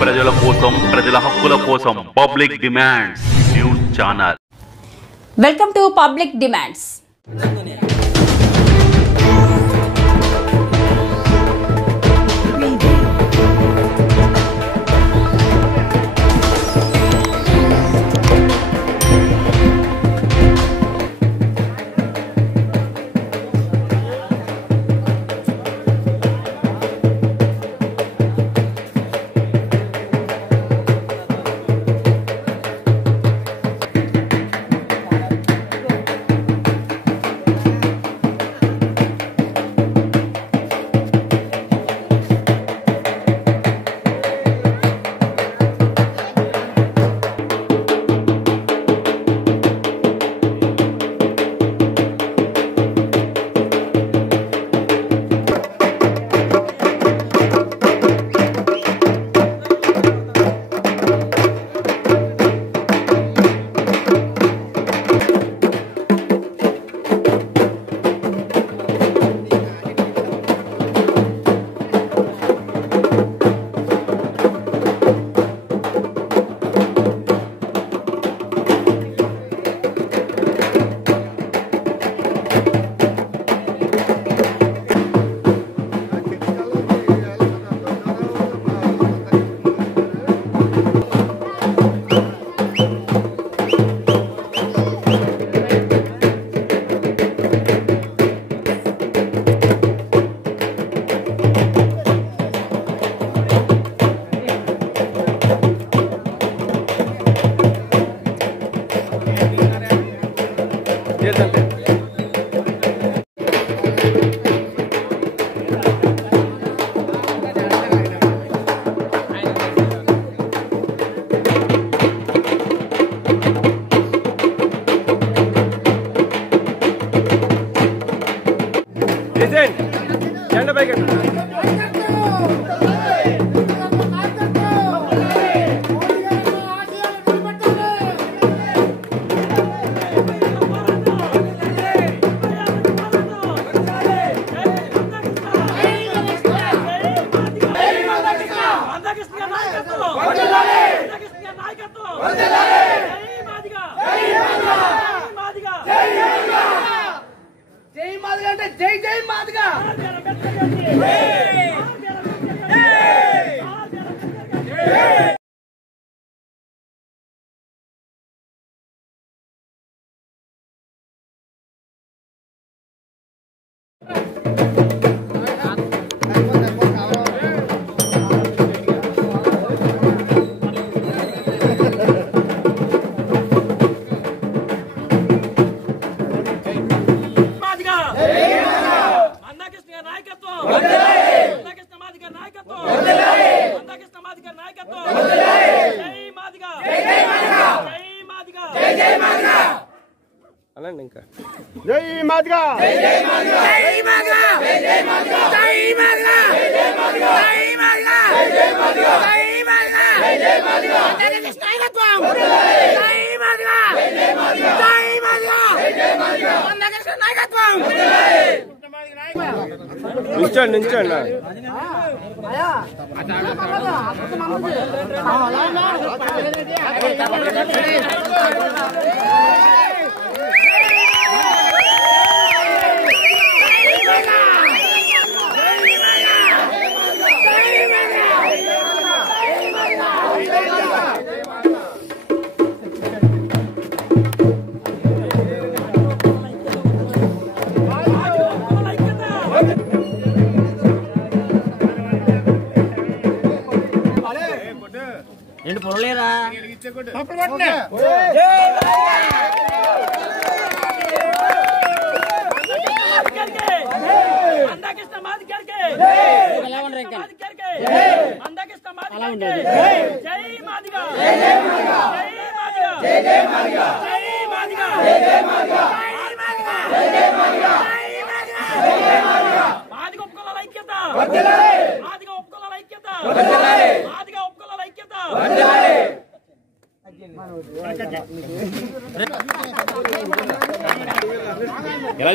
ప్రజల కోసం, ప్రజల హక్కుల కోసం public demands news channel. Welcome to public demands.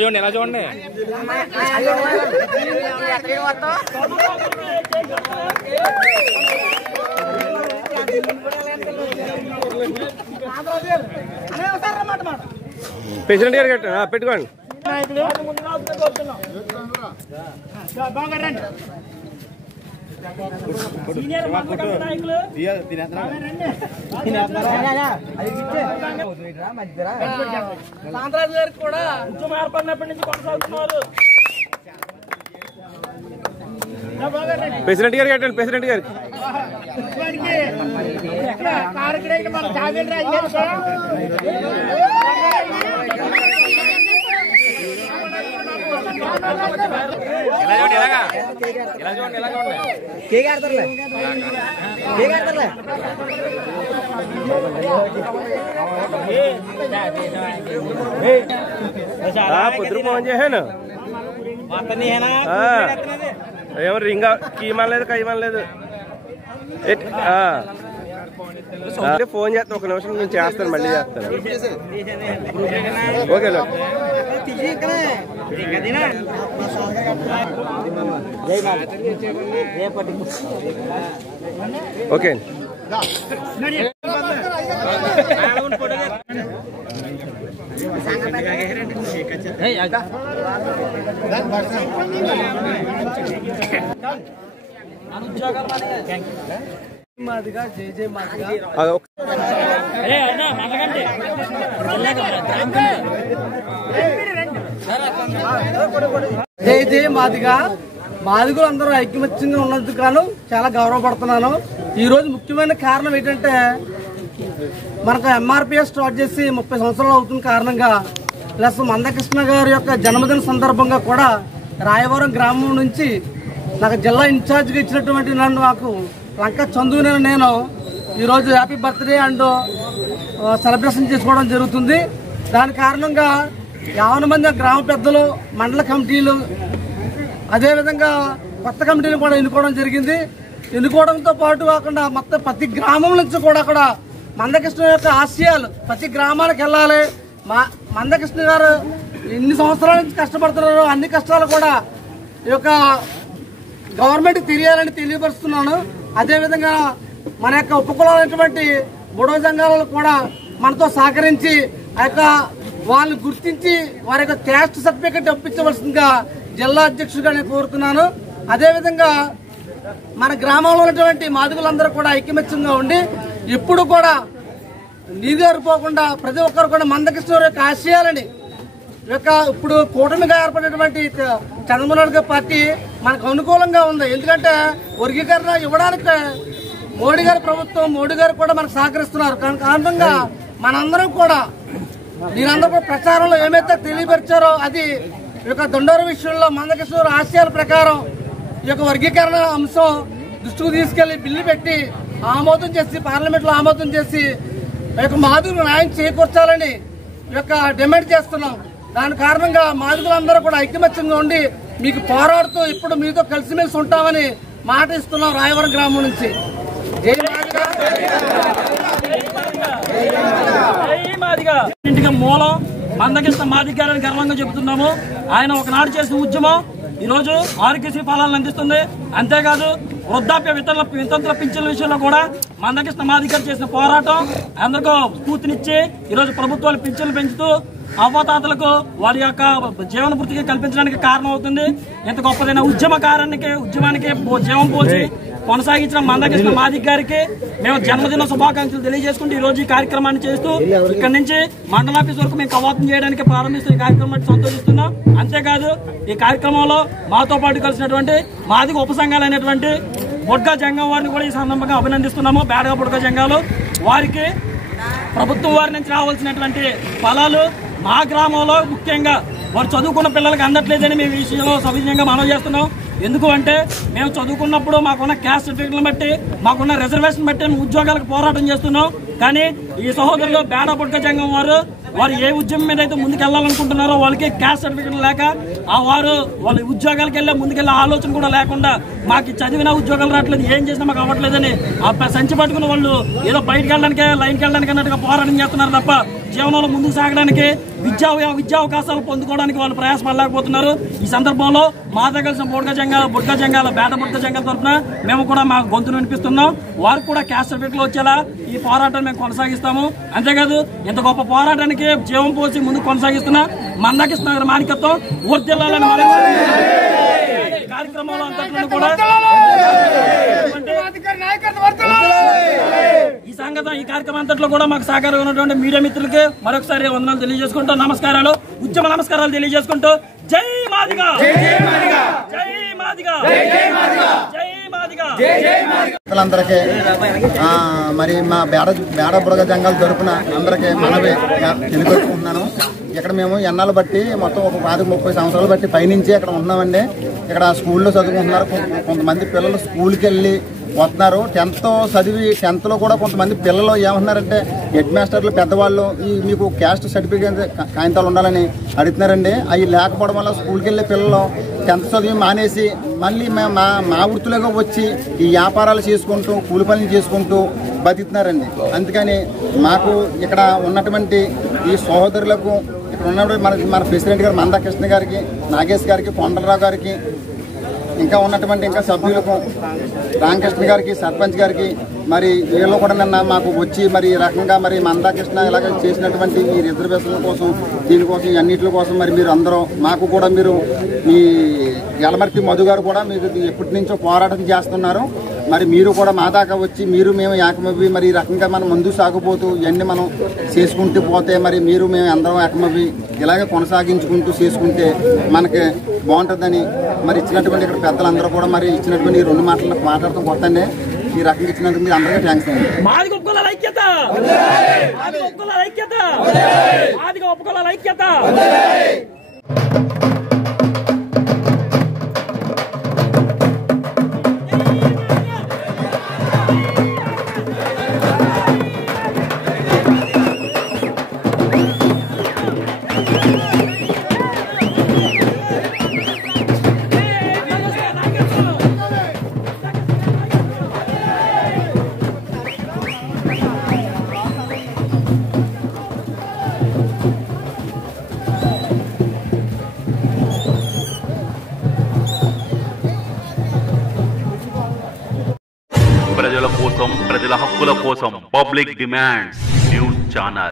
ఎలా చూడండి ప్రెసిడెంట్ గారు పెట్టుకోండి. కూడా ఉద్యమం ఏర్పడినప్పటి నుంచి కొనసాగుతున్నారు. ప్రెసిడెంట్ గారు కట్టండి. ప్రెసిడెంట్ గారికి పొద్దురు ఫోన్ చేశాను. ఎవరు ఇంకా కీమనలేదు కయ్యమనలేదు. ఫోన్ చేస్తా, ఒక నిమిషం నేను చేస్తాను, మళ్ళీ చేస్తాను. ఓకే ఓకే జై జై మాదిగా. మాదిగలు అందరూ ఐకమత్యంగా ఉన్నందుకు గాను చాలా గౌరవపడుతున్నాను. ఈ రోజు ముఖ్యమైన కారణం ఏంటంటే, మనకు ఎంఆర్పిఎస్ స్టార్ట్ చేసి 30 సంవత్సరాలు అవుతున్న కారణంగా, ప్లస్ మందకృష్ణ గారి యొక్క జన్మదిన సందర్భంగా కూడా రాయవరం గ్రామం నుంచి నాకు జిల్లా ఇన్ఛార్జ్గా ఇచ్చినటువంటి నాకు లంక చందుని నేను ఈరోజు హ్యాపీ బర్త్డే అండ్ సెలబ్రేషన్ చేసుకోవడం జరుగుతుంది. దాని కారణంగా 50 మంది గ్రామ పెద్దలు, మండల కమిటీలు, అదేవిధంగా కొత్త కమిటీలు కూడా ఎన్నుకోవడం జరిగింది. ఎన్నుకోవడంతో పాటు కాకుండా మొత్తం ప్రతి గ్రామం నుంచి కూడా అక్కడ మందకృష్ణ యొక్క ఆశయాలు ప్రతి గ్రామానికి వెళ్ళాలి. మందకృష్ణ గారు ఎన్ని సంవత్సరాల నుంచి కష్టపడుతున్నారో అన్ని కష్టాలు కూడా ఈ యొక్క గవర్నమెంట్ తెలియాలని తెలియపరుస్తున్నాను. అదేవిధంగా మన యొక్క ఉపకులాలైనటువంటి బుడో సంఘాలను కూడా మనతో సహకరించి ఆ యొక్క వాళ్ళని గుర్తించి వారి యొక్క క్యాస్ట్ సర్టిఫికెట్ ఇప్పించవలసిందిగా జిల్లా అధ్యక్షుడిగా నేను కోరుతున్నాను. అదేవిధంగా మన గ్రామంలో ఉన్నటువంటి మాదిగలందరూ కూడా ఐకమత్యంగా ఉండి ఎప్పుడు కూడా నీరుగారిపోకుండా ప్రతి ఒక్కరు కూడా మందకృష్ణ యొక్క ఆశయాలని యొక్క ఇప్పుడు కూటమిగా ఏర్పడినటువంటి చంద్రబాబు నాయుడు గారి పార్టీ మనకు అనుకూలంగా ఉంది. ఎందుకంటే వర్గీకరణ ఇవ్వడానికి మోడీ గారి ప్రభుత్వం, మోడీ గారు కూడా మనకు సహకరిస్తున్నారు. కారణంగా మనందరం కూడా మీరందరూ కూడా ప్రచారంలో ఏమైతే తెలియపరిచారో అది ఈ యొక్క దొండోర విషయంలో మందకృష్ణ ఆశయాల ప్రకారం ఈ యొక్క వర్గీకరణ అంశం దృష్టికి తీసుకెళ్లి బిల్లు పెట్టి ఆమోదం చేసి పార్లమెంట్లో ఆమోదం చేసి ఈ యొక్క మాదిగలు న్యాయం చేకూర్చాలని ఈ యొక్క డిమాండ్ చేస్తున్నాం. దాని కారణంగా మాదిగలందరూ కూడా ఐకమత్యంగా ఉండి మీకు పోరాడుతూ ఇప్పుడు మీతో కలిసిమెలిసి ఉంటామని మాట ఇస్తున్నాం రాయవరం గ్రామం నుంచి. జై మాదిగా. ఇంటికి మూలం మందకృష్ణ మాదిగారని గర్వంగా చెబుతున్నాము. ఆయన ఒకనాడు చేసిన ఉద్యమం ఈరోజు ఆరోగ్యశ్రీ ఫలాలను అందిస్తుంది. అంతేకాదు వృద్ధాప్య వితంతుల పింఛన్ల విషయంలో కూడా మందకృష్ణ మాదిగారు చేసిన పోరాటం అందరికీ స్ఫూర్తినిచ్చి ఈరోజు ప్రభుత్వాలు పింఛన్లు పెంచుతూ అవ్వతాతలకు వారి యొక్క జీవన వృత్తికి కల్పించడానికి కారణం అవుతుంది. ఇంత గొప్పదైన ఉద్యమానికి జీవం పోసి కొనసాగించిన మందకృష్ణ మాదిగ్ గారికి మేము జన్మదిన శుభాకాంక్షలు తెలియజేసుకుంటూ ఈ రోజు ఈ కార్యక్రమాన్ని చేస్తూ ఇక్కడ నుంచి మండలాఫీస్ వరకు మేము కవాతం చేయడానికి ప్రారంభిస్తున్న ఈ కార్యక్రమాన్ని సంతోషిస్తున్నాం. అంతేకాదు ఈ కార్యక్రమంలో మాతో పాటు కలిసినటువంటి మాదిగ ఉపసంఘాలు అయినటువంటి బొడ్గా జంగం వారిని కూడా ఈ సందర్భంగా అభినందిస్తున్నాము. బేడగా బొడ్గా జంగాలు వారికి ప్రభుత్వం వారి నుంచి రావాల్సినటువంటి ఫలాలు మా గ్రామంలో ముఖ్యంగా వారు చదువుకున్న పిల్లలకి అందట్లేదని మేము ఈ విషయంలో సవినయంగా మనవి చేస్తున్నాం. ఎందుకు అంటే మేము చదువుకున్నప్పుడు మాకున్న క్యాస్ట్ సర్టిఫికెట్లను బట్టి మాకున్న రిజర్వేషన్ బట్టి మేము ఉద్యోగాలకు పోరాటం చేస్తున్నాం. కానీ ఈ సహోదరులు బేడా బొడ్క జంగం వారు ఏ ఉద్యమం మీద అయితే ముందుకు వెళ్ళాలనుకుంటున్నారో వాళ్ళకి క్యాస్ట్ సర్టిఫికెట్ లేక వాళ్ళ ఉద్యోగాలకు వెళ్ళే ముందుకెళ్ళే ఆలోచన కూడా లేకుండా మాకు చదివిన ఉద్యోగాలు రావట్లేదు, ఏం చేసినా మాకు అవ్వట్లేదని ఆ సంచి పట్టుకున్న వాళ్ళు ఏదో బయటకు వెళ్ళడానికి లైన్కి వెళ్ళడానికి అన్నట్టుగా పోరాటం చేస్తున్నారు తప్ప జీవనంలో ముందుకు సాగడానికి విద్యా అవకాశాలు పొందుకోవడానికి వాళ్ళు ప్రయాసపడలేకపోతున్నారు. ఈ సందర్భంలో మాతో కలిసిన బుడ్గ జంగాల తరఫున మేము కూడా మా గొంతును వినిపిస్తున్నాం. వారికి కూడా క్యాస్ట్ సర్టిఫికెట్లు వచ్చేలా ఈ పోరాటాన్ని మేము కొనసాగిస్తాము. అంతేకాదు ఇంత గొప్ప పోరాటానికి జీవం పోసి ముందుకు కొనసాగిస్తున్న మందాకృష్ణ గారి మాణిక్యత్వం ఊర్జిల్లాలని కార్యక్రమంలో అంతట్లో కూడా ఈ కార్యక్రమం అంతట్లో కూడా మాకు సహకారం ఉన్నటువంటి మీడియా మిత్రులకి మరొకసారి వందనాలు తెలియజేసుకుంటూ నమస్కారాలు, ఉద్యమ నమస్కారాలు తెలియజేసుకుంటూ జై మాదిగా, జై మాదిగా, జై మాదిగా. అందరికీ మరి మా బేడ బుడగ జంగాల తరపున అందరికీ మనవి తెలియజేసుకుంటున్నాను. ఇక్కడ మేము ఎన్నాళ్ళు బట్టి మొత్తం ఒక 30 సంవత్సరాలు బట్టి పైనుంచి ఇక్కడ ఉన్నామండి. ఇక్కడ స్కూల్లో చదువుకుంటున్నారు. కొంతమంది పిల్లలు స్కూల్కి వెళ్ళి వస్తున్నారు. 10th చదివి 10thలో కూడా కొంతమంది పిల్లలు ఏమంటున్నారంటే హెడ్ మాస్టర్లు పెద్దవాళ్ళు మీకు క్యాస్ట్ సర్టిఫికేట్ కాగితాలు ఉండాలని అడుగుతున్నారండి. అవి లేకపోవడం వల్ల స్కూల్కి వెళ్ళే పిల్లలు 10th చదివి మానేసి మళ్ళీ మా వృత్తిలోకి వచ్చి ఈ వ్యాపారాలు చేసుకుంటూ కూలి పనులు చేసుకుంటూ బతుకుతున్నారండి. అందుకని మాకు ఇక్కడ ఉన్నటువంటి ఈ సహోదరులకు ఇక్కడ ఉన్నటువంటి మన ప్రెసిడెంట్ గారు మందాకృష్ణ గారికి, నాగేష్ గారికి, కొండలరావు గారికి, ఇంకా ఉన్నటువంటి ఇంకా సభ్యులకు, రామకృష్ణ గారికి, సర్పంచ్ గారికి, మరి వీళ్ళు కూడా నిన్న మాకు వచ్చి మరి ఈ రకంగా మరి మందాకృష్ణ ఇలాగ చేసినటువంటి ఈ రిజర్వేషన్ల కోసం దీనికోసం అన్నింటి కోసం మరి మీరు అందరూ మాకు కూడా మీరు మీ యలమర్తి మధు గారు కూడా మీరు ఎప్పటి నుంచో పోరాటం చేస్తున్నారు. మరి మీరు కూడా మా దాకా వచ్చి మేము ఏకమవ్వి మరి ఈ రకంగా మనం ముందు సాగిపోతూ ఇవన్నీ మనం చేసుకుంటూ పోతే మరి మేము అందరం ఏకమవ్వి ఇలాగే కొనసాగించుకుంటూ చేసుకుంటే మనకి బాగుంటుందని మరి ఇచ్చినటువంటి ఇక్కడ పెద్దలందరూ కూడా మరి ఇచ్చినటువంటి ఈ 2 మాటలు మాట్లాడటం కొట్టండి. ఈ రకంగా ఇచ్చినందుకు మీరు అందరికీ థ్యాంక్స్ అండి. మాదిగా ఒప్పుకోవాలి ఐక్యత, మాదిగా ఒప్పుకోవాలి ఐక్యత, మాదిగా ఒప్పుకోవాలి ఐక్యత. ప్రజల కోసం, ప్రజల హక్కుల కోసం పబ్లిక్ డిమాండ్స్ న్యూస్ ఛానల్.